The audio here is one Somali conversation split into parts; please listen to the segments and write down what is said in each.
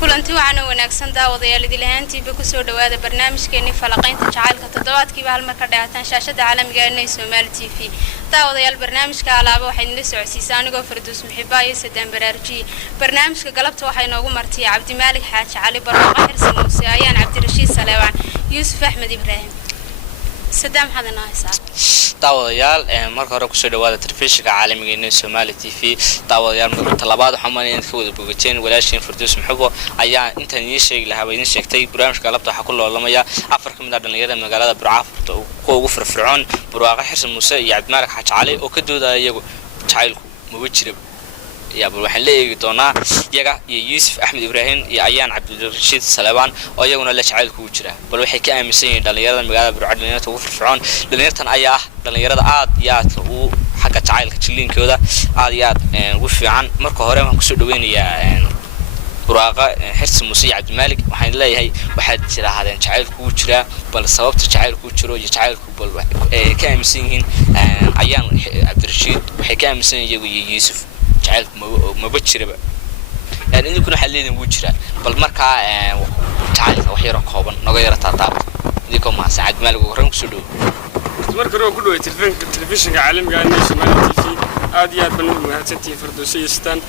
kulanti waxaan wanaagsan daawadayaal idil ahaantiiba ku soo dhawaada barnaamijkeeni falaqaynta jacaylka toddobaadkiiba hal mar ka dhacaan shaashada caalamiga ah ee Soomaali TV daawadayaal barnaamijka alaaba waxay idin socodsiisaa anigoo Farduus Muxiba iyo Sadaan Bararji barnaamijka galabta waxay noogu martay Cabdi Maalik Xaaji Cali Barwaaqo Xirsi Muuse ayaan Cabdirashiid Saleewaan Yuusuf Axmed Ibraahim Sadaan hadana haysaa daawadayaal marka hore ku soo dhawaada telefishinka caalamiga ee Soomaali TV daawadayaal marka talabaad waxaan maanayn ka wada bogateen walaashin Farduus Muxiba ayaa inta nii sheeg lahaa idin sheegtay barnaamijka galabta waxa ku loolamaya afar ka mid ah dhalinyarada magaalada Burcaafurta oo ugu firfircoon Barwaaqo Xirsi Muuse iyo Cabdi Maalik Xaaji Cali oo ka doodaya iyagu jacaylku ma wajiro يا بل وحنا ليه دونا يجا يوسف أحمد إبراهيم يا أيان عبد الرشيد سليمان ويجونا ليش عيل كوجرة بل وحكي كأم مسين دليرة المجال برعد لنا توقف فرعون دليرة أياه دليرة عاد يات وحكت عيل كتشلين كذا عاد يات وفي عن مركو هرم كسودوين يا براقة حرس موسى عبد الملك وحين لا هي واحد ترى هذا عيل كوجرة بل سببت عيل كوجرة يجعل كبل كأم مسين أيان عبد الرشيد وحكي مسين يجي يوسف جعلك ما بتشري بقى يعني إنه كنا حلين وجرة بل مركا جعلك وحيران خوبا نغير تعطاب ديكم مع سعد مالك وغرام سدو مركا رو كله تلفزيون عالم قاعد Soomaali TV عاديات بنقول هاتتي فردوسيستان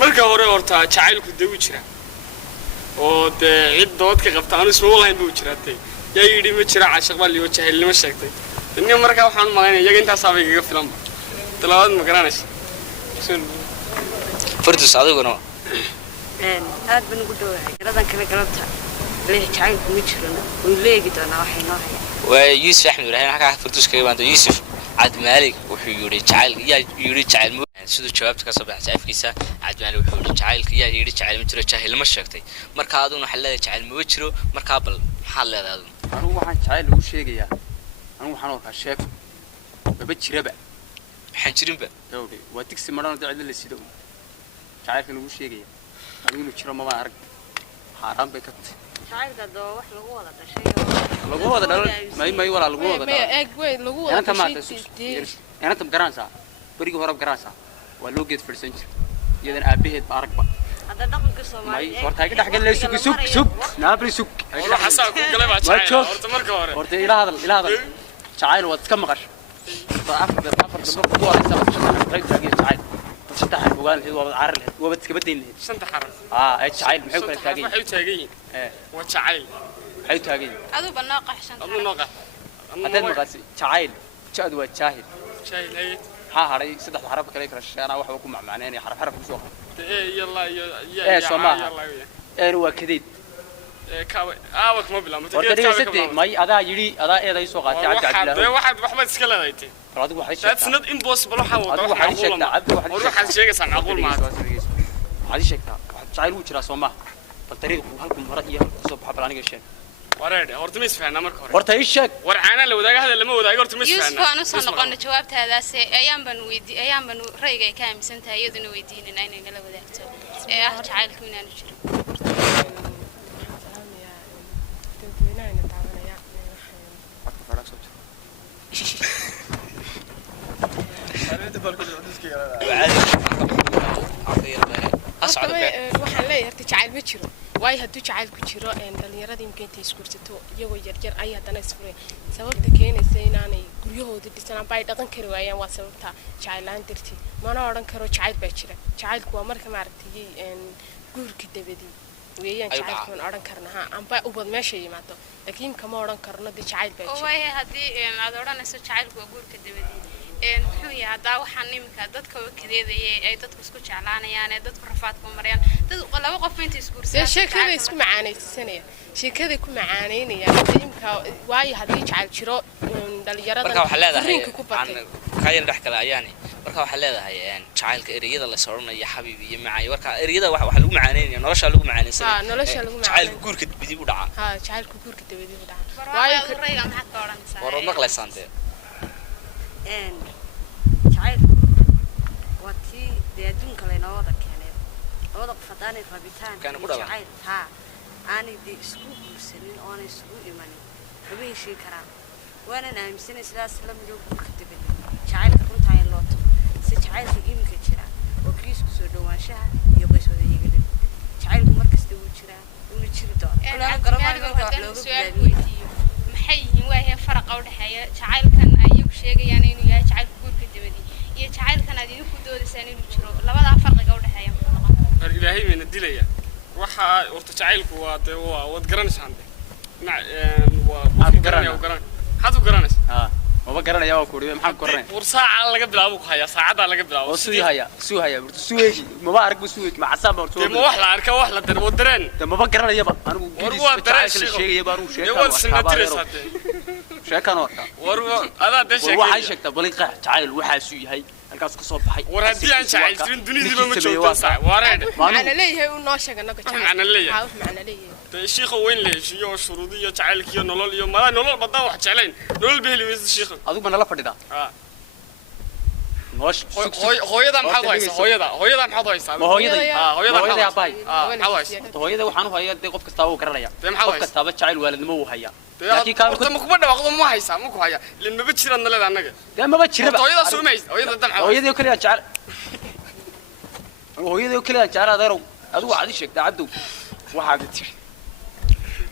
مركا هورتا جعلك وجرة ود عيد دوت كقبطان اسمه والله بوجرة تي يا يدي وجرة عشق بالي وجهل ما شكتي إني مركا وحنا ما يعني يجي أنت صابي فيلم تلاوت مكرانش فردوس عادونا هاد بنقول هذا كنا قلبتها ليه جعل ميشرنا وليه جدنا وحنا ويوسف أحمد إبراهيم حكى فردوس كمان يوسف عبد الملك وحيوري جعل يا يوري جعل سيدو شباب كسب عارف كيسة عبد الملك وحيوري جعل يا يوري جعل متر جاهل ما شكتي مركا عادونا حلا جعل موجرو مركا بل حلا هذا أنا واحد جعل وشيء جيا أنا واحد كشاف ببتشرب حنشرين بقى يودي وتكسي مرة ده عدل السيدو جعلك إنه وشيء جيا أقول شرا ما بعرف حرام بكت جعل ده واحد لقوه هذا شيء لقوه هذا ما يورا لقوه هذا ما اقوي لقوه أنا كمان أنا تم جرانسا بريجو هرب جرانسا ولو جيت في السنج يدن أبيه بارك بقى هذا دقن قصة ما يصورت هيك ده حق اللي سوق نابري سوق والله حساك قلب عشان أرت مركا هوري أرت إلى هذا جعل وتكمل غش أفضل بالقوة لسه غير تلاقي جعل شنت حرف وقال هو عرل هو بتكبدين شنت حرف جعل محيو تلاقي محيو تلاقي وجعل محيو تلاقي أدو بناقح شنت أبو ناقة هذا مقاسي جعل شاد وجاهل شايل هي هاي صدق حرف كلي كرش أنا واحد بكون مع معناني حرف بسوق يلا يا سماها هو كذي كاوي وك ما بلا متجد ستي ماي هذا يري هذا إيه ذا يسوق واحد محمد سكلا ذيتي هذا واحد شيء that's not impossible هذا واحد شيء واحد شيء صار معقول معك هذا شيء جايل وجرا سوما بالطريق وهلكم مرئيه صبح حبلاني قشين ورد أرتمس فينا مركور ورت إيشك ورعنا لو ده هذا لما وده أرتمس فينا يوسف أنا صنقنا جوابت هذا أيام بنو رأيك كام سنة يدنا ويدين نين قلوا ذاك جعلك من أنا شرب waxaan leeyahay jacayl ma jiro way haduu jacayl ku jiro dhalinyarada imka intay iskursato iyagoo yar ay hadana isfureen sababta keenaysa inaanay guryahooda dhisanaan bay dhaqan kari waayaan waa sababta jacaylaan dirti mana oran karo jacayl baa jira jacaylku waa marka maaragtay guurka dabadii weeyaan jacaylku aan oran karnaa amba ubad meesha yimaado laakiin kama oran karno jacayl baa jira way hadii aad oranayso jacaylku waa guurka dabadii muxuu yahay hadaa waxaan nimka dadka wakadeedayay ay dadku isku jeclaanayaan ee dadku rafaadku marayaan dad laba qof inta isku guursadaan sheekada isku macaanaysanaya sheekada ku macaanaynaya nimka waayo hadii jacayl jiro dhalinyarada marka waxa leedahay kayl dhax kale ayaani marka waxa leedahay jacaylka eriyada la sooranayo xabiib iyo macaan marka eriyada waxa lagu macaanaynaya nolosha lagu macaanaysan nolosha lagu jacaylka guurka dibadii u dhaca jacaylka guurka dibadii u dhaca waayo rayga maxaad ka oranaysaa war maqlaysaante جعل واتي ديادون كلنا وضع كنير وضع فضاني ربيتان جعل ها أنا دي سكوب سنين أنا سكوب إيماني أبي شيء كلام وأنا نايم سنة سلاس لم يجوب كتبني جعل كنت هاي اللوت سجعل في إيم كتيرا وكيس كسر دوان شهر يبغى يسوي يقدر جعل مركز دوت شرا kula garamay marka wax looga bilaabay maxay yihiin waaye faraqa u dhaxeeya jacaylkan ay iyagu sheegayaan inuu yahay jacaylka guurka dabadii iyo jacaylkan aad idinku doodaysaan inuu jiro labada farqiga u dhaxeeya mar ilaahay meena dilaya waxa urta jacaylku waa wad garanaysaan waa garanaysaa ما قرنا يا وكوري ما حد قرنا. ورساعة لقى بلعبوا كهيا ساعة لقى بلعبوا. سوهيا برضو سويش ما بعرف بسويك مع عصام برضو. ما وحلا أركا وحلا در ودرن. ما بقرنا يبا أنا وروا درن شيء يبا روش. يوال سنة تريسات. شيء كان ورا. وروا هذا ده شيء. وروا عايشك تبليقة تعال وحاسوي هاي. الكاس كصوب حي. ورهدي عن شعيل تبين دنيا دي ما تشوفها ساعة. وارد. معنا ليه هي وناشة كنا كشعيل. معنا ليه. عارف معنا ليه. الشيخ وين ليه؟ شيء شرودية شعيل كيو نلول يوم ما نلول بدنا واحد شعيلين. نلول بيهلي ويز الشيخ. أذوق من الله فردا. نوش. هو يدا محض هيسا. هو يدا محض هيسا. ما هو يدا. هو يدا محض. محض هيسا. هو يدا وحنو هيا ده قف كستاو كرنايا. قف كستاو شعيل والد مو هيا. لكن كان كنت مكبر وقت ما هيسا مو هيا لأن ما بتشير أن لا أنا. ده ما بتشير. هو يدا سوميز. هو يدا دم. هو يدا يكلي شعر. هو يدا يكلي شعر هذا رو. أذوق عادي شيء تعدو. واحد تشير.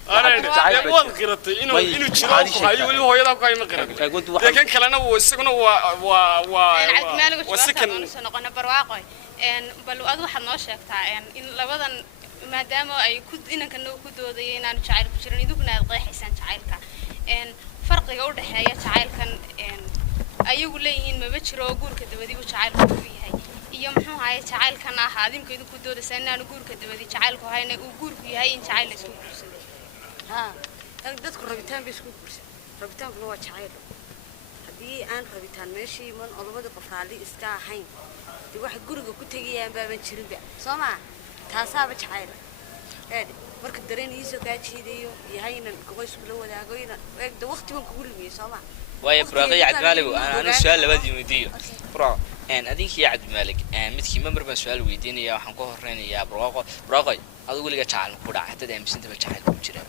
أنا أول قرطي إنه شراف هاي واللي هو يدا قايم قرطي. لكن كلنا وسكن وسكن. نقولنا برواقي. إن بلو أذو حناشك تاع إن لبضن ما دام أي كود إن كانوا كودوا ذي إن شعير كشرني دوبنا الضيح إنسان شعيرك. إن فرق يقول حياة شعير كان إن أيقول لي إن ما بتشرو جور كده بدي وشعير كوي هاي. يوم هو هاي شعير كان هذيم كده كودوا ذي سنة نجور كده بدي شعير كهاي نجور كوي هاي إن شعير لسه. ها تذكر ربيتان بيسكوت ربيتان كلوا شعير هدي أنا ربيتان ماشي من أول بدو قفالي إسكا حين دي واحد جورج كنت جي أنا بمن شربة سمع تاسع شعير هذي مركب درين يسوق هالشيء ديو يهين الكويس كلوا ده قوينا ده وقت من كل مي سمع ويا براغي عبد الملك أنا السؤال اللي بدي مديه براغ أديك يا عبد الملك متكي ممر من سؤال ويديني يا حنكوه ريني يا براغي أقول لك تعال كودا حتى ده مسنت بتشعل كوجرا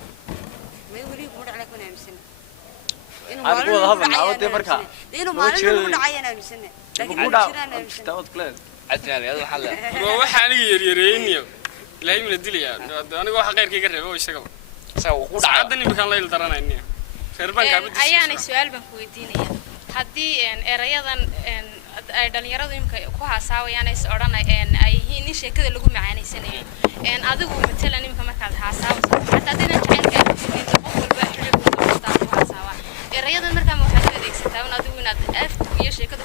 ما يقولي كودا عليك من مسنة هذا هو هذا عود يفركها إنه ما لنا كودا عينا مسنة لكن كودا تاود كلاد عبد الملك هذا الحل وحنا يريني لا يمكن الدليل أنا واحد غير كي قرب هو يشتغل سو كودا عادني بكان لا يلترنا إني خربان كابد أيان السؤال بنكويديني هدي إن رياضا إن دليرادو يمكن كوها ساوي يعني سأرانا إن أي هني شيء كده لقوا معاني سنة إن أذوق مثلاً يمكن ما كان هاساوي حتى دينا جعل كده في تقول بقى حلو كده كوها ساوي الرياضة مركب محددة إكستاون أذوق ناد أفت ويا شيء كده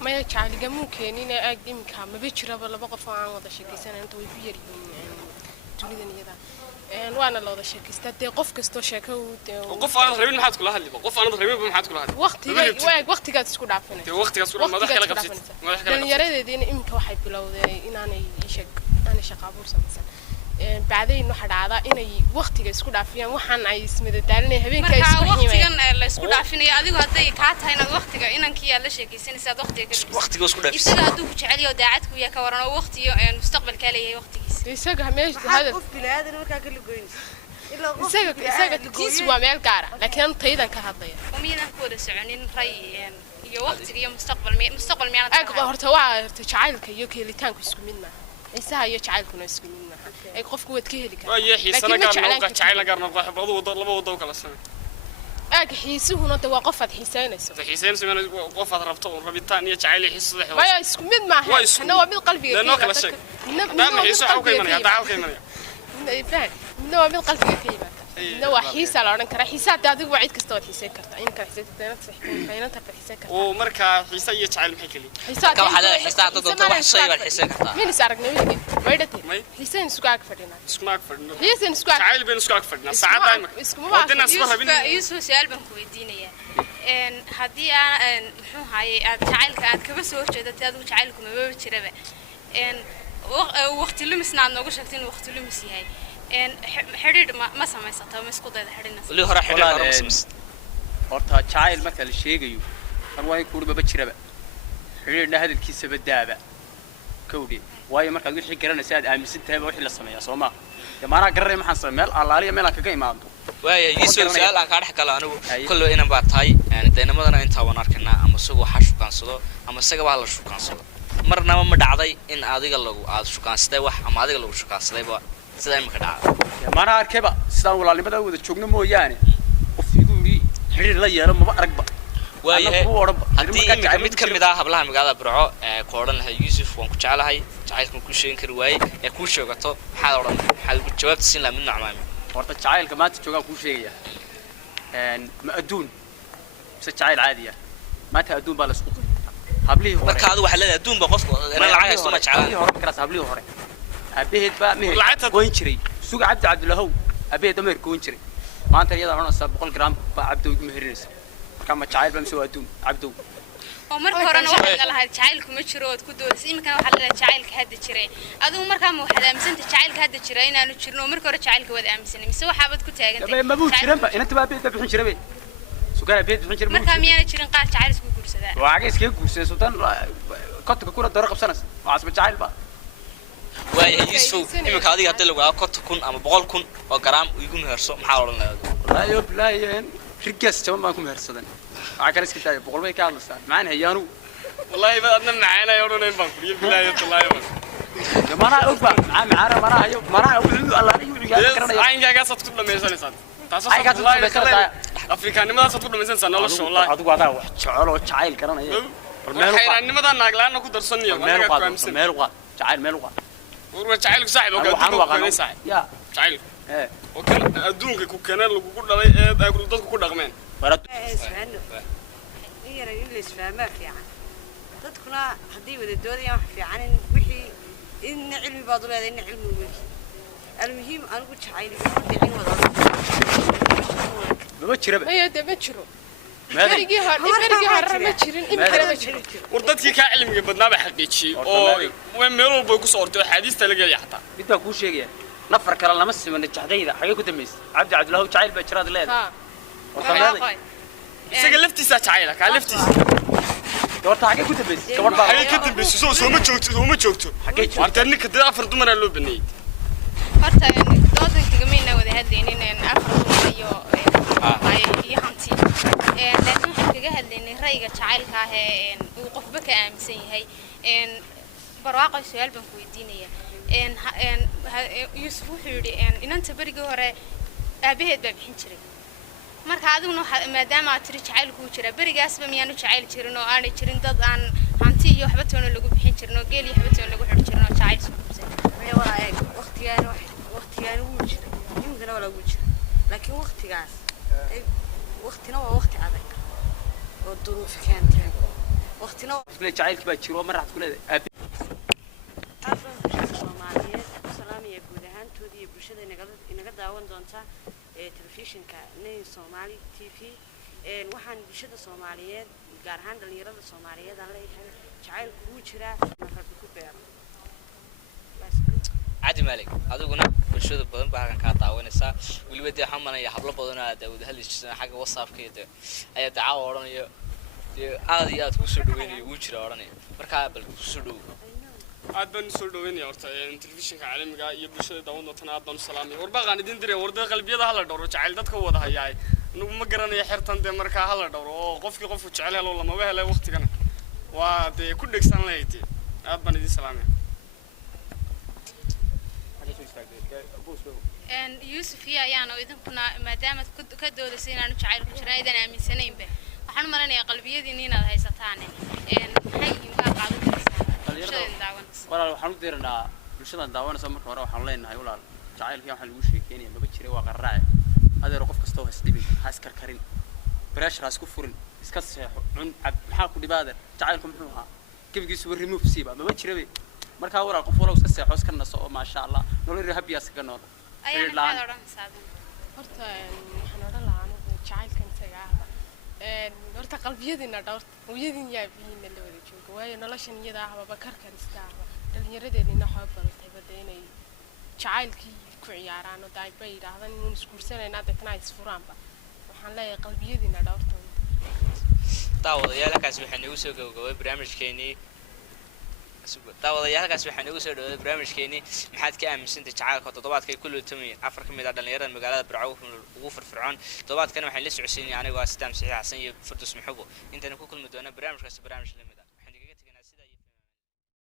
ما يجعل جمو كانين أقدم كام ما بيشرب ولا بقف عن وضع شيء سنة أنت ويفير تريدني هذا وأنا لو ذا شيء استدي قف كستو شكو وقف أنا ضربين محط كلها اللي وقف أنا ضربين بمحط كلها وقتي قاعد تسكت عفنة وقتي قاعد تسكت ما دخل قبسيت لأن يريد دين إمك واحد بلو ذا إن أنا يشق أنا شقابور مثلا بعدين إنه حدا عذا إنه وقتي قاعد تسكت عفيا وحن عايز مدتالني هبين كاي سكوت وقتي كان السكوت عفيا أديك هذا كات هنا وقتي إنك كي الله شيء كيسين ساد وقتي سكوت عفيا يصير أدوك شعلي وداعتك ويا كورنا وقتي المستقبل كالي وقتي يساق هميش هذا قف بلاد أنا مركب كله جوين يساق تيسوا مال كارا لكن طيدا كهضية ومين أقول سعنين رأي يا وقتي يا مستقبل ميانا أقبل هرتوا تشعلك يوكي اللي تانك يسكمين ما إنسها يشعلك نسكمين ما أقف قوة كهلك ويا حسنا قارن وقع شعيل قارن وقع بعضو لما وضو كلا سنة حيسوه نت وقفت حسين حسين سمعنا وقفت ربطه ربيتان يا شعيل يحس ذا ما يسكمين ما أنا ومن قلبي لأنه كلا شيء دام حيسو حاول كيمانيا دعوة كيمانيا فاهم منو من قلبي كيما نو حيسة لأن كره حيسة ده وعيد كستوت حيسة كرتا إن كره حيسة تنا فينا تبع حيسة كرتا ومركا حيسة يشعل محكلي حيسة كم حدا حيسة تطلع واحد شيء والحيسة كرتا مين سارقنا مين ويدتي حيسة نسقاك فردنا سكماك فردنا حيسة نسقاك شعيل بين سكاك فردنا ساعات دايما ودنا سبها بين يوسف سؤال بنكويدينيا إن هدي أنا إن شو هاي شعيل كان كبس وجهه تادو شعيلكم ما بتشربه إن وقت اللي مسنا نقول شكتين وقت اللي مسي هاي إن حرير ما سمعت مسكوت هذا حرير الناس اللي هو راح يروح مسمس horta jacayl marka la sheegayo kan way ku dhaba jiraba xiriirna hadalkiisa badaaba kowdi way marka wixii garanaysa aad aaminsan tahay wixii la sameeyo Soomaa damaana garay maxaan sameeyay allaaliya meel kaga imaado waaya yiisoo su'aal aan ka dhax kala anigu kullu inaan baa tahay deenamadana inta waan arkanaa ama suuq wax shukansado ama isaga waa la shukansado marnaba ma dhacday in adiga lagu aad shukansaday wax ama adiga lagu shukansaday ba sida imka dhaca mana arkayba sidaan walaalnimada wada joogno mooyaane qof igu yiri xiriir la yeelo maba aragba waayahay haddii imika mid ka mid ah hablaha magaalada burco ku odhan lahay yuusuf waan ku jeclahay jacaylkan ku sheegin kari waayey ee kuu sheegato maxaad odhan maxaad ugu jawaabta siin lahaa mid nocmaami horta jacaylka maanta joogaan kuu sheegaya ma adduun mise jacayl caadi ah maanta adduun baa la isku hablihii hore marka adigu waxaa leedahay adduun ba qofku inaan lacag haysto ma jeclaan hablihii hore markaas hablihii hore aabaheed baa meher goyn jiray suga cabdi cabdilahow aabaheed baa meher goyn jiray maanta iyada cunaysa 100 gram baa cabdi ugu meherinaysa marka ma jacayl baa mise waa adduun cabdow oo marka horena waxaad lahayd jacaylku ma jiro oo ku doodis imika waxa la leeyahay jacaylka hadda jiray adigu marka ma waxaad aaminsantay jacaylka hadda jiray inaanu jirno marka hore jacaylka wada aaminsanay mise waxaad ku taagantay ma buu jiran ba inta baa beed bixin jiray sugaa beed bixin jiray marka miyana jirin qaar jacayl isku guursadaa waaga iska guursaday sultan kotka kula daro qabsanaysa waasba jacayl ba waayahay yuusuf imika adiga hadii lagu aa 100,000 ama 100,000 oo gram igu meherso maxaa odhan lahayd wallaahi bilaayeen rigas jaban baan ku mehersadan waxa kale iska taay 100 bay ka hadlaysaa macaan hayaanu wallahi ba adna macaanay odhanayn baan kuriyo bilaayo wallahi mana ogba macaan mana hayo mana wuxuu allah igu ciyaar karanaya ayngaaga sad ku dhameysanaysaan taasoo afrikaanimadaas ku dhamaysanaysaa nolosha wallahi adigu adaa wax jecel oo jacayl garanaya xayraannimada naaglaana ku darsanayo meel qaad jacayl meel qaad warwa jacaylku saaxiib oo waxaan waqanay saaxiib ya jacayl oo kan adduunka ku keenay lagu ku dhalay ee dadku ku dhaqmeen yara in la isfahmaa fiican dadkuna haddii wada doodayaan wax fiican in wixii in cilmi baad u leedahay in cilmi u weyn almuhiim anigu jacayli ma dhicin wada ma jiro maya de ma jiro berigii hore ma jirin imika ma jiro war dadkii ka cilmiga badnaaba xaqiijiyay oo meel walba ku soo ortay xadiista laga yahay xataa mid baa kuu sheegaya nafar kale lama siman jaxdayda xagee ku dambeysay cabdi cabdilahow jacayl baa jiraad leedahay isaga laftiisa jacayla ka laftiisa doorta xagee ku dambeysay gabadh baa xagee ka dambeysay soo ma joogto xagee warta ninka dad afar dumar loo baneeyay horta doodan kagameyna wada hadlaynin afar dumar iyo hanti laakiin waxaan kaga hadlaynay ra'yiga jacaylka ah ee uu qofba ka aaminsan yahay barwaaqo su'aal baan ku weydiinaya yuusuf wuxuu yidhi inanta berigii hore aabaheed baa bixin jiray marka adiguna maadaama aad tiri jacaylku jira berigaasba miyaanu jacayl jirin oo aanay jirin dad aan hanti iyo waxba toona lagu bixin jirin oo geel iyo waxba toona lagu xidhi jirin oo jacayl isku qabsan waqtigaan wuu jira imikana waa lagu jira laakiin waqtigaas waqtina waa waqti adag oo duruuf keentay waqtina isla jacaylki baa jiro mar raad ku leedahay Soomaaliyeed salaamiya guud ahaantoodii iyo bulshada inaga daawan doonta telefishinka Nine Somali TV waxaan bulshada Soomaaliyeed gaar ahaan dhalinyarada Soomaaliyeed aan leeyahay jacaylku wuu jiraa rabbi ku beero عادي مالك هذا قلنا بالشدة بدن بحاجة كانت عاونة سا واللي بدي حمنا يا حبلا بدنا ده وده هالشيء حاجة وصف كده أي دعوة ورنا يا عادي تكسردويني وجرا ورنا مركب بالكسردو عادن سردويني أرتا تلفزيون كعالم جا يبلش داون وطن عادن سلامي وربع غني دين دري ورده قلبي ده هلا دور جعل دتك هو ده هياي إنه ما قرنا يحرتن ده مركب هلا دور قف جعله والله ما بهلا وقت كنا وده كل ديك سنة ليتي عادن دين سلامي يوسف يا يعني إذا كنا ما دامت كدو لسينا نشعر كشرا إذا نامي سنين به وحنا مرنا قلبي يدينينا هاي ستانة هاي يمكن قاعدة ولا لو حنود ديرنا bulshada daawanaysa marka hore waxaan leenahay walaal jacaylkii waxaan lagu sheekeynaa maba jiray waa qarraac adeer qof kasta oo hasdibin haas karkarin pressure isku furin iska seexo cun maxaa ku dhibaada jacaylku muxuu ahaa gabigiisu war remove siiba maba jiray marka walaal qof walaal iska seexo iska naso oo ma sha Allah nolol happy iska nool أيه أنا أقدر أنساعدهم. horta waxaan oran lahaa anigu jacaylkan isaga ahba horta qalbiyadina dhawrta hooyadin yaa bihiina la wada joogo waayo noloshan iyada ahba karkarista ahba dhalinyaradeedina waxaa baratay bada inay jacaylkii ku ciyaaraan oo daayba yidhaahdaan inuu isguursanayna dadna ay isfuraanba waxaan leeyahay qalbiyadina dhawrta daawadayaal kaas waxaan ugu soo gabagabay barnaamijkeeni daawadayaal waxaan ugu soo dhawaday barnaamijkeeni maxaad ka aaminsantahay jacaylka toddobaadka kullu tumay afar kamid ah dhalinyarada magaalada Burco ugu firfircoon toddobaadkan waxaan la socodsiinay aniga waa Sidaam Saxiix Xasan iyo Fardus Maxubo intaan ku kulmi doona barnaamijkaas barnaamij lamid ah